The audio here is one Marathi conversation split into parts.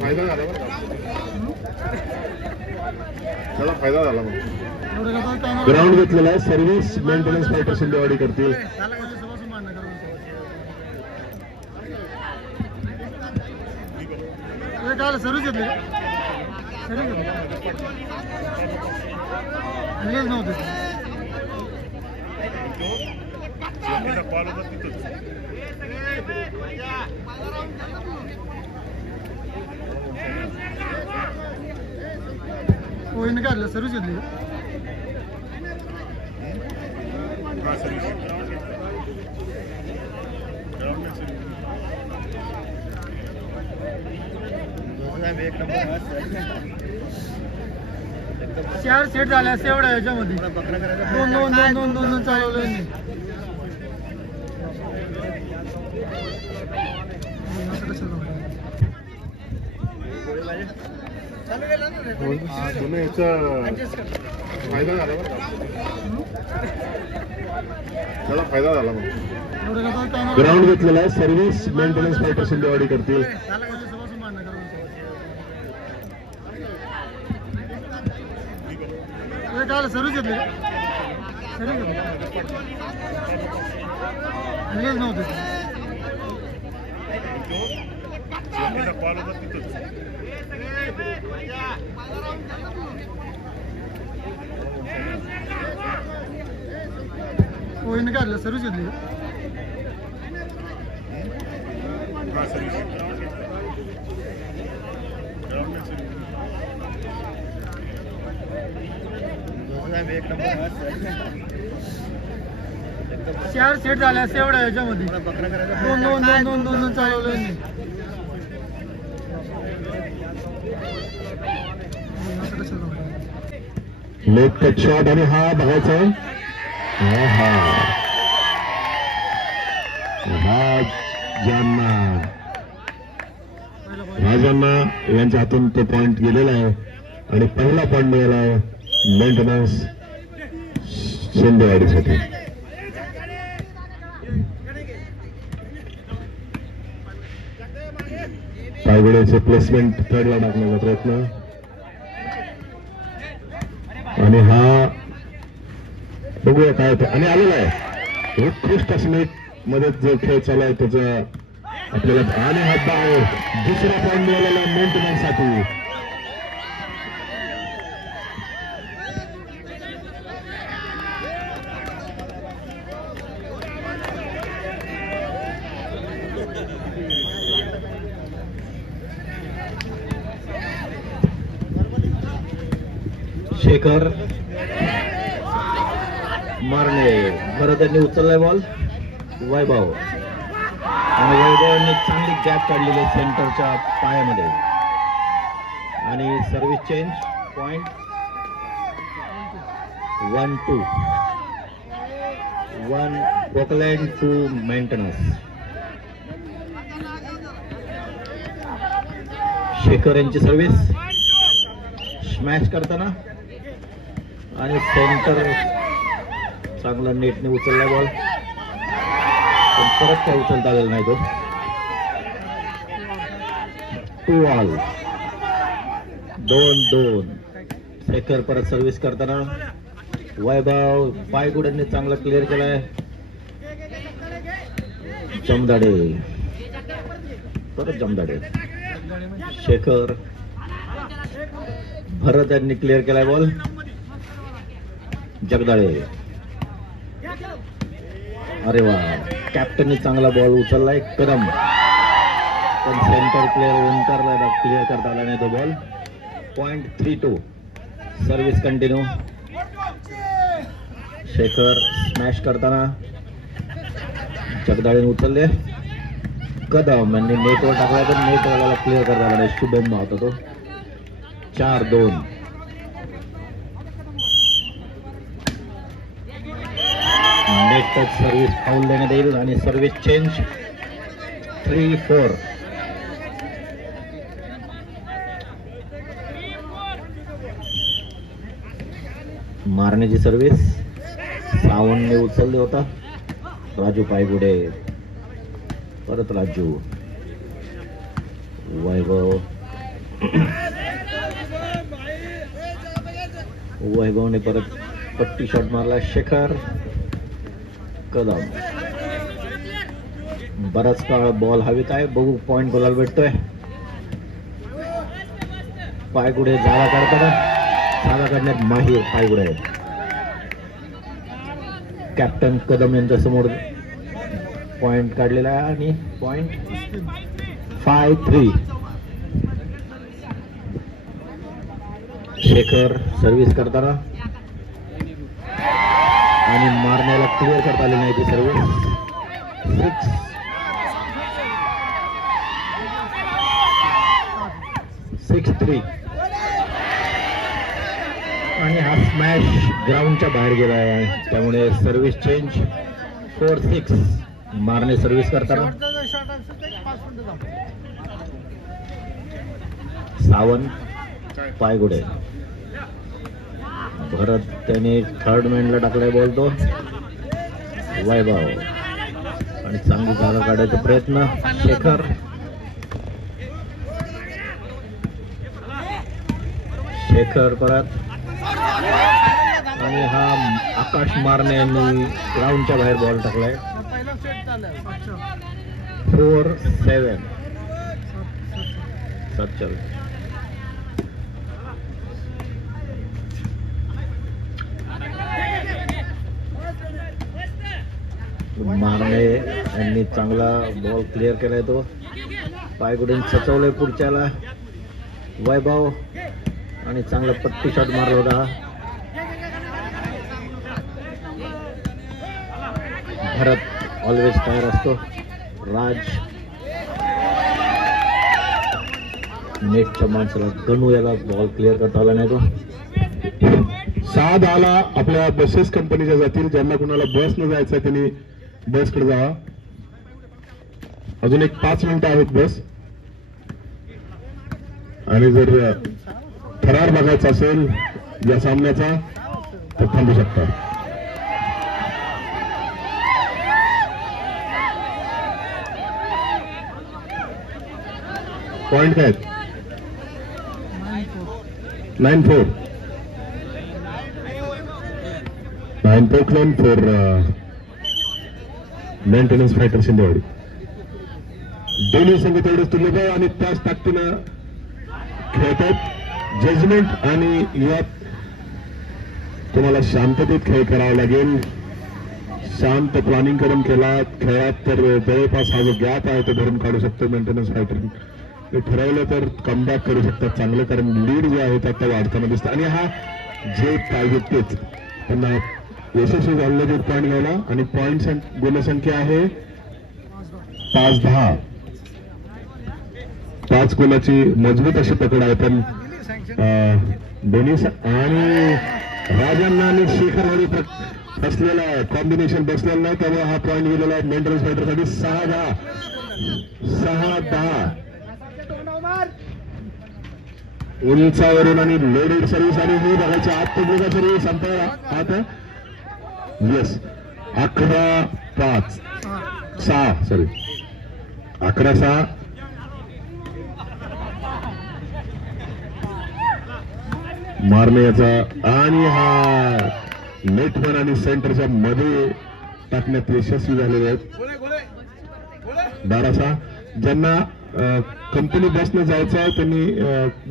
फायदा झाला, त्याला फायदा झाला. ग्राउंड घेतलेला आहे. सर्व्हिस मेंटेनन्स फायटर शिंदेवाडी करतील. सर्व्हिस घेतली नव्हते. होईन काढलं सर्व्हिस घेतली. चार सेट झाले असते एवढ्या ह्याच्यामध्ये. दोन दोन दोन दोन दोन दोन चालवलं. फायदा झाला, त्याला फायदा झाला. ग्राउंड घेतलेला आहे. सर्व्हिस मेंटेनन्स फायटर शिंदेवाडी करतील. सर्व्हिस घेतली नव्हते. होईन काढलं सर्व्हिस घेतली. चार सेट झाले असते एवढ्या ह्याच्यामध्ये. दोन दोन दोन दोन दोन दोन चालवलं. लेग कट शॉट आणि हा बघायचा आहे. राजांना यांच्या हातून तो पॉइंट गेलेला आहे आणि पहिला पॉइंट मिळाला आहे मेंटेनन्स शिंदेवाडीसाठी. पायगुड्याचे प्लेसमेंट थर्डला टाकण्याचा प्रयत्न आणि हा बघूया काय होतं. आणि आलेला आहे उत्कृष्ट स्मिथ मध्ये जो खेळ चालू आहे त्याचा आपल्याला. आणि हा डाव दुसरा पॉइंट मिळालेला मेंटेनन्स साठी. शेखर मारणे. भरतांनी उचललाय बॉल. वैभव आणि वैभवने चांगली गॅप काढलेली सेंटरच्या पायामध्ये. आणि service change point 1-2. 1 Poclain 2 maintenance. Shekhar यांची सर्व्हिस स्मॅश करताना आणि सेंटर चांगला नेटने उचलला बॉल. पण परत काय उचलता आलेला नाही तो. 2-2. 2-2. शेखर परत सर्व्हिस करताना. वैभव पायगुड्यांनी चांगला क्लिअर केलाय. जमदाडे परत जमदाडे. शेखर भरत यांनी क्लिअर केलाय बॉल. जगदाळे. अरे वा, कॅप्टनने चांगला बॉल उचललाय. कदम पण सेंटर प्लेअर ओंकारला क्लिअर करता आला नाही तो ball. Point 3-2. Service continue. Shekhar smash करताना जगदाळेने उचलले. कदम यांनी नेटवर टाकला पण नेटवाल्याला क्लिअर करता आला नाही. शुभम होता तो. 4-2. नेट टच सर्व्हिस फाऊल देण्यात येईल आणि सर्व्हिस चेंज 3-4. मारण्याची सर्व्हिस सावंतने उचलली होता. राजू पायगुडे परत राजू, वैभव, वैभवने परत पट्टी शॉट मारला. शेखर कदम, बराच काळ बॉल हवेत आहे. बघू पॉइंट गोलाला भेटतोय. पायगुडे जागा काढताना, जागा काढण्यात माहीर पायगुडे आहेत. कॅप्टन कदम यांच्या समोर पॉइंट काढलेला आहे आणि पॉइंट 5-3. शेखर सर्व्हिस करताना आणि मारण्याला क्लिअर करता आली नाही ती सर्व्हिस. 6-3 आणि हा स्मॅश ग्राउंडच्या बाहेर गेला आहे, त्यामुळे सर्व्हिस चेंज. 4-6. मारणे सर्व्हिस करताना. सावंत, पायगुडे, भरत त्याने थर्ड मॅनला टाकलाय बॉल. तो वैभव आणि चांगली जागा काढायचा प्रयत्न. शेखर, शेखर परत आणि हा आकाश मारणे यांनी ग्राउंडच्या बाहेर बॉल टाकलाय. 4-7. 7 मारणे यांनी चांगला बॉल क्लिअर केलाय. तो पायगुडीन सचवलंय पुढच्याला. वैभव आणि चांगला पट्टी शॉट मारला होता. भरत ऑलवेज तयार असतो. राज, नेटच्या माणसाला गणू याला बॉल क्लिअर करता आला नाही. तो 6-10 आपल्या बसेस कंपनीच्या जातील. ज्यांना कुणाला बस न जायचं त्यांनी बसकडे जावा. अजून एक 5 मिनिटं आहेत बस. आणि जर थरार बघायचा असेल या सामन्याचा तर थांबू शकता. पॉइंट काय? 9-4. 9 पोकलन फॉर मेंटेनन्स फायटर शिंदेवाडी. दोन्ही संघ तेवढेच तुल्यबळ आणि त्याच ताकदीनं खेळतात. जजमेंट आणि यात तुम्हाला शांततेत खेळ करावा लागेल. शांत प्लॅनिंग करून केला खेळात तर जवळपास हा जो गॅप आहे तो भरून काढू शकतो मेंटेनन्स फायटर. ते ठरवलं तर कमबॅक करू शकतात चांगलं, कारण लीड जे आहे आता वाढताना दिसतं. आणि हा जे पाहिजे तेच त्यांना यशस्वी झालेले 1 पॉईंट घ्यायला. आणि पॉईंट गुणसंख्या आहे 5-10. 5 गुणाची मजबूत अशी पकड आहे. पण दोन्ही आणि राजांना आणि शेखरवाडी बसलेला आहे, कॉम्बिनेशन बसलेलं नाही, त्यामुळे हा पॉईंट गेलेला आहे मेंटेनन्स फायटरसाठी. 6-10. उंचावरून आणि लोडेड सर्व्हिस आणि हे बघायचं आत पडलेला सर्व्हिस आता. Yes 11-5 sorry 11-6. मारणे याचा आणि हा नेटवर आणि सेंटरच्या मध्ये टाकण्यात यशस्वी झालेले आहेत. 12-6. ज्यांना कंपनी बसनं जायचं आहे त्यांनी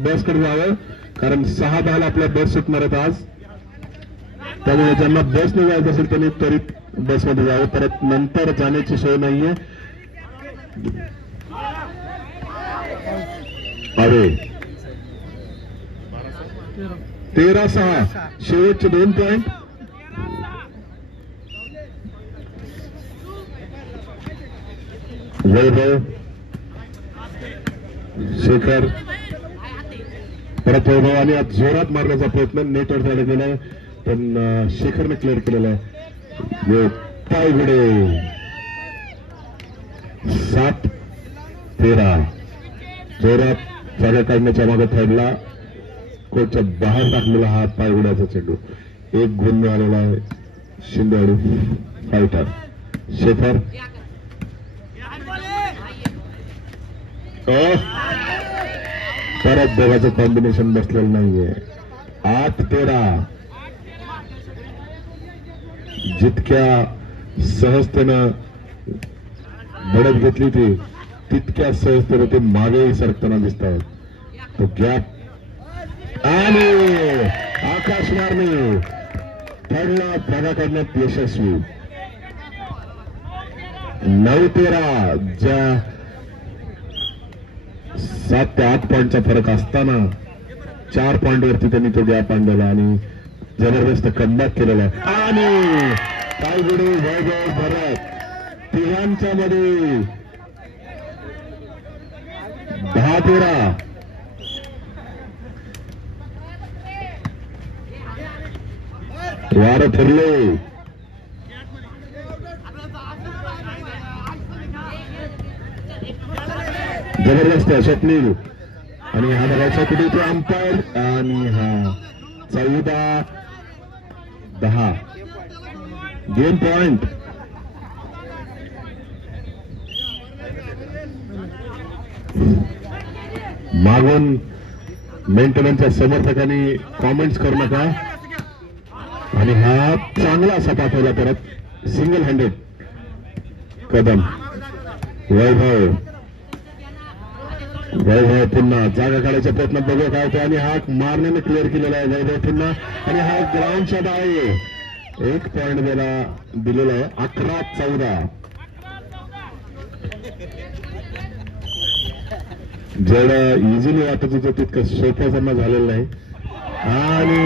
बसकडे जावं, कारण 6-10 आपल्या बस सुटणार आहेत आज. त्यामुळे ज्यांना बसनं जायचं असेल त्यांनी त्वरित बसमध्ये जावं. परत नंतर जाण्याची सोय नाहीये. अरे 13-6. शेवटचे 2 पॉइंट. वैभव, शेखर, परत वैभव आणि आज जोरात मारण्याचा प्रयत्न नेटवर झाला गेलाय, पण शेखरने क्लिअर केलेला आहे. पायगुडे 7-13. जोरात जागा काढण्याच्या मागे ठरला, कोचच्या बाहेर टाकलेला हा पायगुड्याचा चेंडू. 1 गुण मिळालेला आहे शिंदेवाडी फायटर. शेखर परत दोघांचं कॉम्बिनेशन बसलेलं नाहीये. 8-13. जितक्या सहजतेनं बढत घेतली ती तितक्या सहजतेनं ते मागे सरकताना दिसतात. तो गॅप आणि आकाश मारणे ठरला धागा काढण्यात यशस्वी. 9-13. ज्या 7 ते 8 पॉईंटचा फरक असताना 4 पॉईंटवरती त्यांनी तो गॅप आणलेला आणि जबरदस्त कमबॅक केलेला आहे. आणि तायगुडे वैभव भरत तिघांच्या मध्ये 10-13. वारं फिरले. जबरदस्त स्वप्नील आणि हा बघायचा कुठे तो अंपायर आणि हा 14-10 गेम पॉइंट. मागून मेंटेनन्सच्या समर्थकांनी कॉमेंट्स करू नका. आणि हा चांगला असा पाठवला परत सिंगल हँडेड कदम. वैभव पुन्हा जागा काढायचा प्रयत्न बघूया काय होतं. आणि हा मारण्याने क्लिअर केलेला आहे वैभव पुन्हा. आणि हा ग्राउंड शॉट आहे. 1 पॉइंट दिलेला आहे. 11-14. जेवढं इझिली वाटत होतं तितकं सोपं त्यांना झालेलं नाही. आणि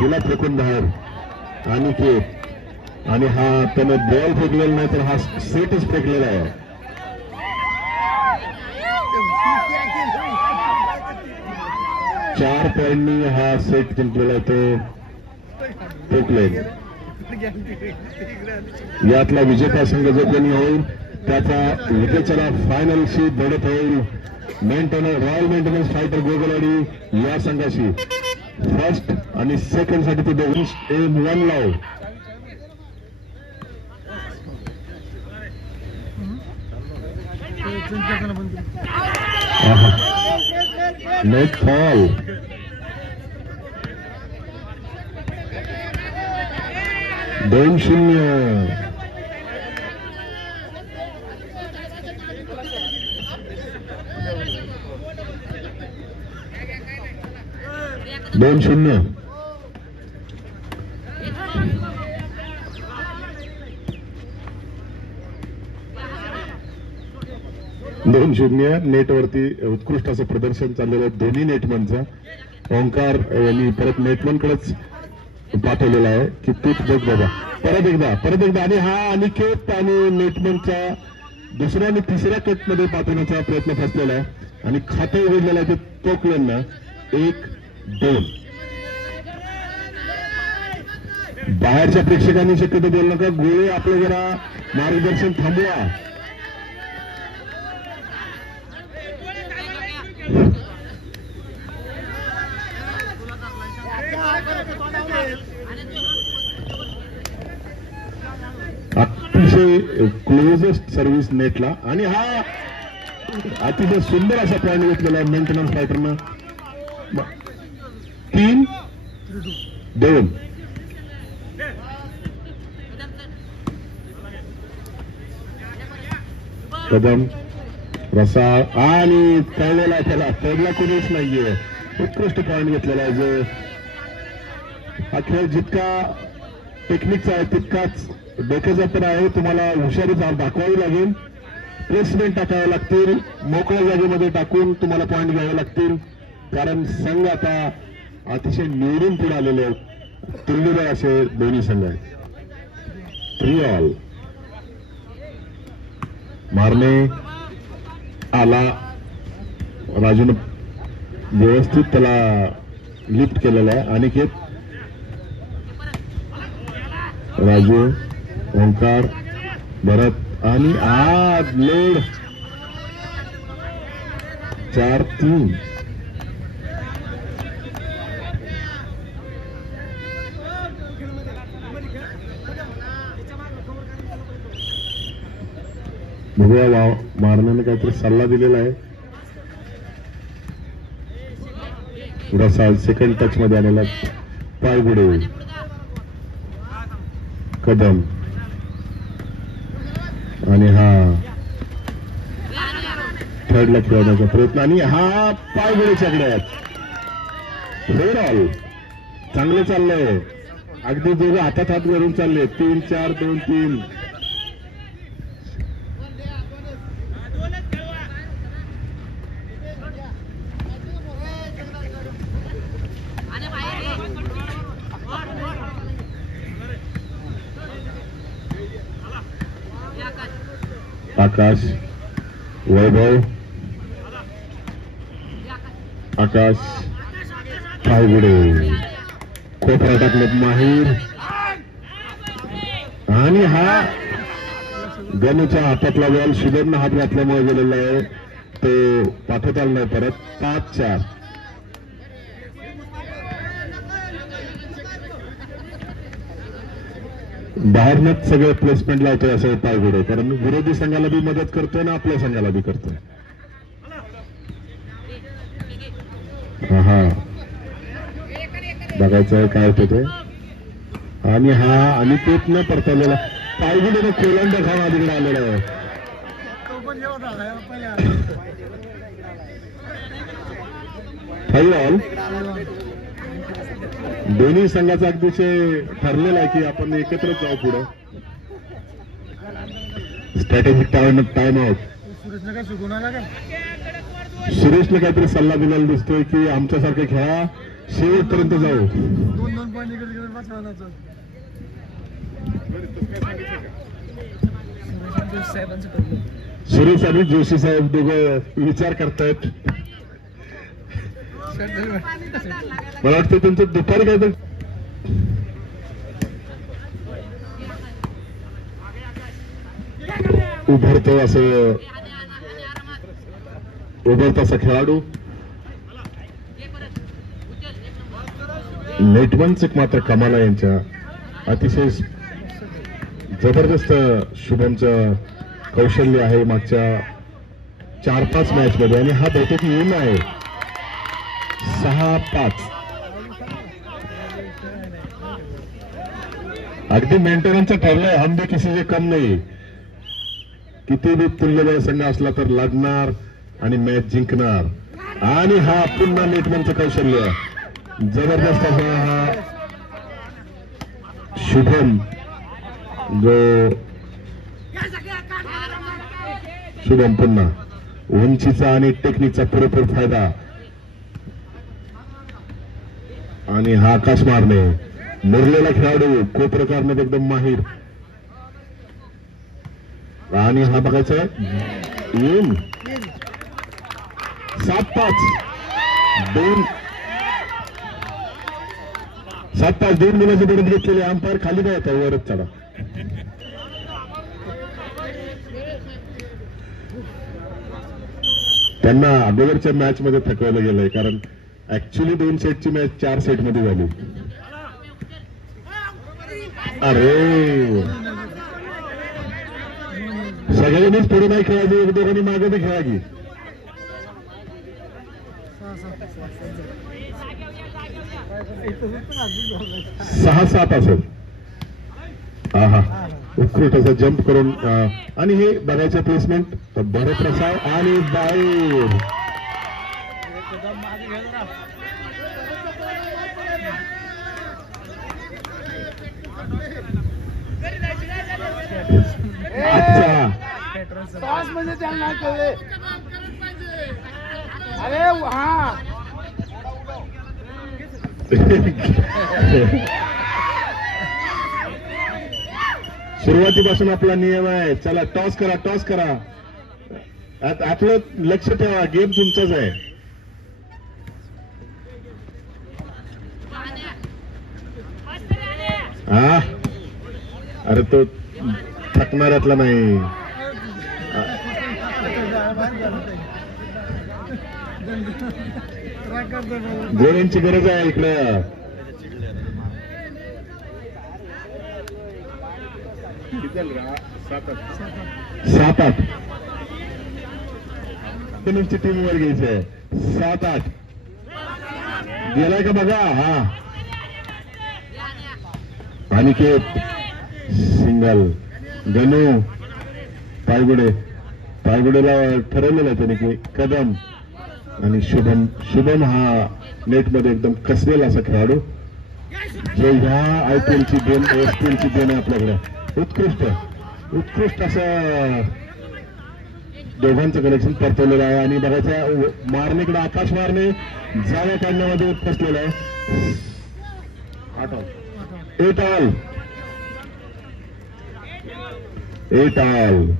दिला फेकून बाहेर आणि केप. आणि हा त्याने बॉल फेकलेला नाही तर हा सेटच फेकलेला आहे. 4 पॉईंटनी हा सेट जिंकलेला आहे तो पोकलेन. यातला विजेता संघ जो कोणी होईल त्याचा विजेत्याला फायनलशी धडक होईल रॉयल मेंटेनन्स फायटर गोगलवाडी या संघाशी. फर्स्ट आणि सेकंड साठी ते दोघे एम 1 लाव. Net fall. दोन 0. दोन 0. नेटवरती उत्कृष्ट असं प्रदर्शन चाललेलं आहे दोन्ही नेटमनचं. ओंकार यांनी परत नेटमनकडेच पाठवलेला आहे की तूच बघ बाबा. परत एकदा आणि हा अनिकेत आणि नेटमनच्या दुसऱ्या आणि तिसऱ्या कटमध्ये पाठवण्याचा प्रयत्न फसलेला आहे. आणि खातं उघडलेलं आहे ते पोकलेंना. 1-2. बाहेरच्या प्रेक्षकांनी शक्यतो बोलू नका. गोळे आपलं जरा मार्गदर्शन थांबवा. अतिशय क्लोजेस्ट सर्व्हिस नेटला. आणि हा अतिशय सुंदर असा पॉईंट घेतलेला आहे मेंटेनन्स फायटरनं. 3-2. कदम रसाळ आणि तळलेला त्याला तडला कोणीच नाहीये. उत्कृष्ट पॉईंट घेतलेला आहे. जो हा खेळ जितका टेक्निकचा आहे तितकाच डोक्याचा पण आहे. तुम्हाला हुशारी दाखवावी लागेल. प्लेसमेंट टाकावे लागतील. मोकळ्या जागेमध्ये टाकून तुम्हाला पॉईंट घ्यावे लागतील. कारण संघ आता अतिशय निवडून पुढे आलेले आहेत. तुल्यबळ असे दोन्ही संघ आहेत. 3 ऑल. मारणे आला. राजून व्यवस्थित त्याला लिफ्ट केलेला आहे. अनिकेत, राजू, ओंकार, भरत आणि आज लोड 4-3. बघूया मारण्याने काहीतरी सल्ला दिलेला आहे. थोडासा सेकंड टच मध्ये आलेला पायगुडे कदम आणि हा थर्डला खेळण्याचा प्रयत्न आणि हा पायगुडे चढल्यात. ऑल चांगलं चाललंय. अगदी दोघं हातात हात घालून चालले. 3-4 2-3. आकाश वैभव आकाश पायगुडे कोपरा टाकलेत माहीर आणि हा गणूच्या हातातला बॉल शुभमनं हात घातल्यामुळे गेलेला आहे. तो पाठवत आला नाही परत. 5-4. बाहेरनच सगळे प्लेसमेंट लावतोय असं पायगुडे, कारण विरोधी संघाला बी मदत करतोय ना आपल्या संघाला बी करतोय. हा बघायचं काय होतं ते. आणि हा आणि तेच न परतवलेला पायगुडीने कोलंडा खाऊन आधीकडे आलेला आहे. Five all. दोन्ही संघाचा अतिशय ठरलेला आहे की आपण एकत्रच जाऊ पुढे. Strategic time out. सुरेशने काहीतरी सल्ला दिलेला दिसतोय की आमच्यासारखे खेळा, शेवटपर्यंत जाऊ. 2-2 पॉईंट इकडे वाचवायला. सुरेश आणि जोशी साहेब दोघं विचार करतायत. मला वाटतं त्यांचं दुपारी काय तर उभरतो असं उभरतासा खेळाडू. नेटवनच एक मात्र कमाल आहे यांच्या. अतिशय जबरदस्त शुभमचं कौशल्य आहे मागच्या 4-5 मॅच मध्ये. आणि हा बहुतेक येऊन आहे 6-5. अगदी मेंटेनन्सचं ठरलंय. हम भी किसी से कम नाही. किती बी तुल्यबळ संघ असला तर लढणार आणि मॅच जिंकणार. आणि हा पुन्हा नेटमनचं कौशल्य जबरदस्त असा हा शुभम जो शुभम पुन्हा उंचीचा आणि टेक्निकचा पुरेपूर फायदा. आणि हा आकाश मारणे मुरलेला खेळाडू को प्रकारमध्ये एकदम माहीर. आणि हा बघायचा येऊन 7-5 2 मुलाचे बरोबर घेतलेले. अंपायर खाली काय येतात वरच चढा. त्यांना अगोदरच्या मॅच मध्ये थकवलं गेलंय, कारण ऍक्च्युली 2 सेटची मॅच 4 सेट मध्ये झाली. अरे सगळ्यांनीच पुढे नाही खेळायचं, एक दोघांनी मागे बी खेळा की. 6-7 असेल. हा उत्कृष्ट असा जम्प करून. आणि हे बघायचं प्लेसमेंट बरे प्रसार आणि बाहेर. म्हणजे त्यांना कळले. अरे हा सुरुवातीपासून आपला नियम आहे. चला टॉस करा, टॉस करा. आपलं लक्ष ठेवा, गेम तुमचाच आहे. हा अरे तो थकणाऱ्यातला नाही. गोळ्यांची गरज आहे इकडं. 7-8 ची टीम वर घ्यायची आहे. 7-8 गेलाय का बघा. हा अनिकेत सिंगल. गणू पायगुडेला ठरवलेलं आहे त्याने की कदम आणि शुभम हा नेटमध्ये एकदम कसलेला असा खेळाडू जो ह्या IPL ची गेम SPL ची गेम आहे आपल्याकडे. उत्कृष्ट असं दोघांचं कनेक्शन परतवलेलं आहे. आणि बघायचं मारणेकडे आकाश मारणे जागा काढण्यामध्ये फसलेला आहे. 8 ऑल.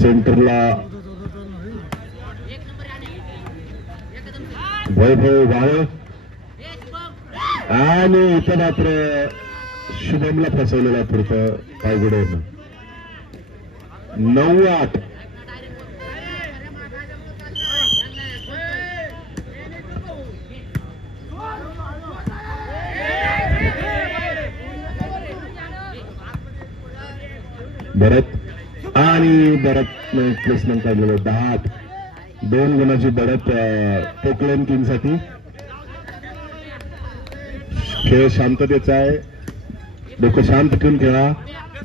सेंटरला वैभव वाळ आणि इथं मात्र शुभमला फसवलेला आहे पुढचं पायगुडेनं. 9-8 भरत प्लेसमेंट काढलेलं. 10-8 2 गुणाची बढत पोकलेन किंगसाठी. खेळ शांततेचा आहे. डोकं शांत ठेवून खेळा.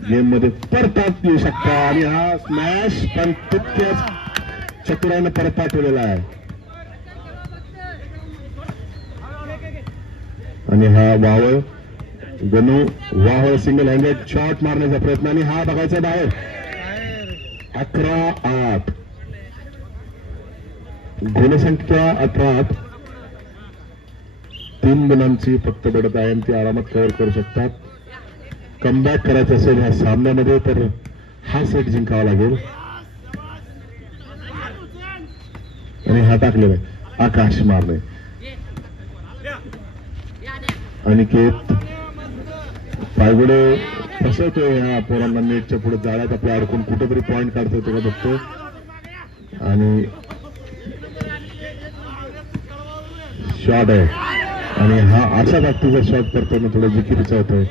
गेम मध्ये परतात येऊ शकता. आणि हा स्मॅश पण तितक्याच चतुराने परत पाठवलेला आहे. आणि हा वावळ गणू वावळ सिंगल हँडेड शॉट मारण्याचा प्रयत्न. आणि हा बघायचा बाहेर. 11-8 गुणसंख्या 18-8. 3 गुणांची फक्त बढत आहे आणि ती आरामात कव्हर करू शकतात. कमबॅक करायचं असेल ह्या सामन्यामध्ये तर हा सेट जिंकावा लागेल. आणि हा टाकलेला आहे आकाश मारणे. अनिकेत पायगुडे फसवतोय ह्या पोरांना नेटच्या पुढे जाळ्यात आपल्या अडकून कुठेतरी पॉईंट काढतोय तो का बघतो. आणि शॉट आहे. आणि हा अशा बाबतीचा शॉट करताना थोडं जिकिरीचा होतोय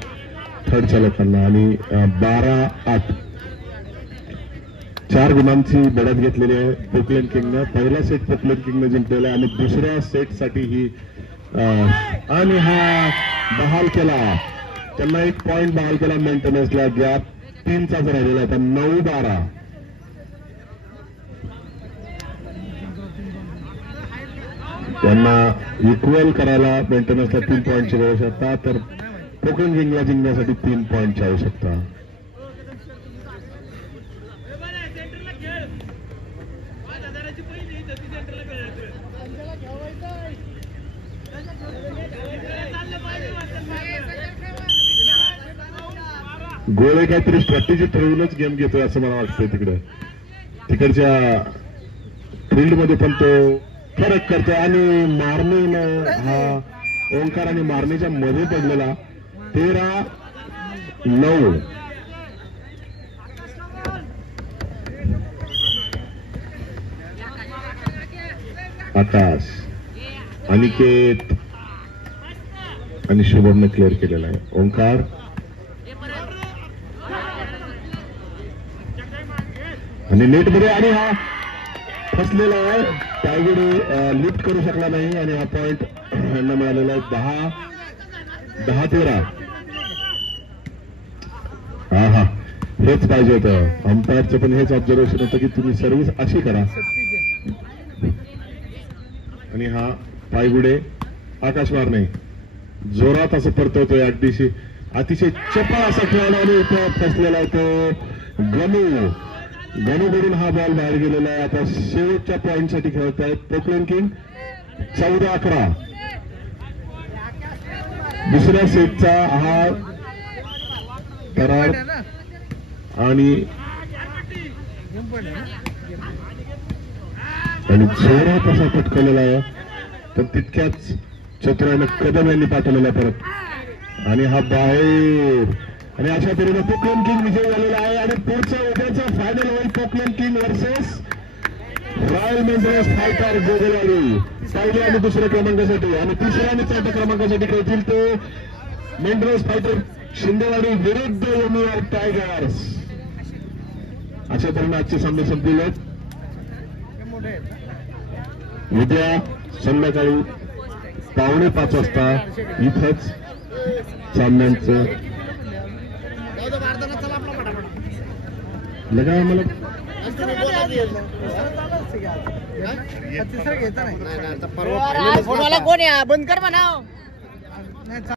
थर्डच्या लोकांना. आणि 12-8 4 गुणांची बढत घेतलेली आहे पोकलेन किंगनं. पहिला सेट पोकलेन किंगनं जिंकलेला आहे आणि दुसऱ्या सेटसाठी ही आणि हा बहाल केला. त्यांना 1 पॉईंट बहाल केला मेंटेनन्सला. गॅप 3चाच राहिलेला आहे. 9-12 त्यांना इक्वल करायला मेंटेनन्सला 3 पॉईंटची आवश्यकता. तर पोकलेन किंगला जिंकण्यासाठी 3 पॉईंटची आवश्यकता. गोळे काहीतरी स्ट्रॅटेजी ठरवूनच गेम घेतोय असं मला वाटतंय. तिकडच्या फील्डमध्ये पण तो फरक करतो. आणि मारणेनं हा ओंकार आणि मारणेच्या मध्ये पडलेला. 13-9 आकाश अनिकेत आणि शुभमने क्लिअर केलेला आहे. ओंकार आणि नेटमध्ये. आणि हा फसलेला आहे. पायगुडे लिफ्ट करू शकला नाही आणि हा पॉइंट यांना मिळालेला आहे. 10-13 हा हेच पाहिजे होतं. अंपायरचं पण हेच ऑब्झर्वेशन होतं की तुम्ही सर्व्हिस अशी करा. आणि हा पायगुडे आकाश मारणे जोरात असं परतवतोय. अतिशय चपळ असा खेळाडू आणि इथं फसलेला आहे तो गणूकडून हा बॉल बाहेर गेलेला आहे. आता शेवटच्या पॉईंटसाठी खेळत आहेत पोकलेन किंग. 14-11 दुसऱ्या सेटचा हा करार. आणि जोरात असा पटकवलेला आहे. तर तितक्याच चतुराने कदम यांनी पाठवलेला परत. आणि हा बाहेर. आणि अशा तऱ्हेने पोकलेन किंग विजय झालेला आहे. आणि पुढचं उद्याचं फायनल होईल Poclain King versus Royal Maintenance Fighter Gogalwadi. पहिल्या आणि दुसऱ्या क्रमांकासाठी आणि तिसऱ्या आणि चौथ्या क्रमांकासाठी खेळतील ते मेंटेनन्स फायटर शिंदेवाडी विरुद्ध एमआर टायगर्स अशा तऱ्हेने आजचे सामने संपलेले आहेत. उद्या संध्याकाळी 4:45 वाजता इथंच सामन्यांचं लगा मला तिसरं घ्यायचं नाही. कोण आहे बंद कर म्हणा.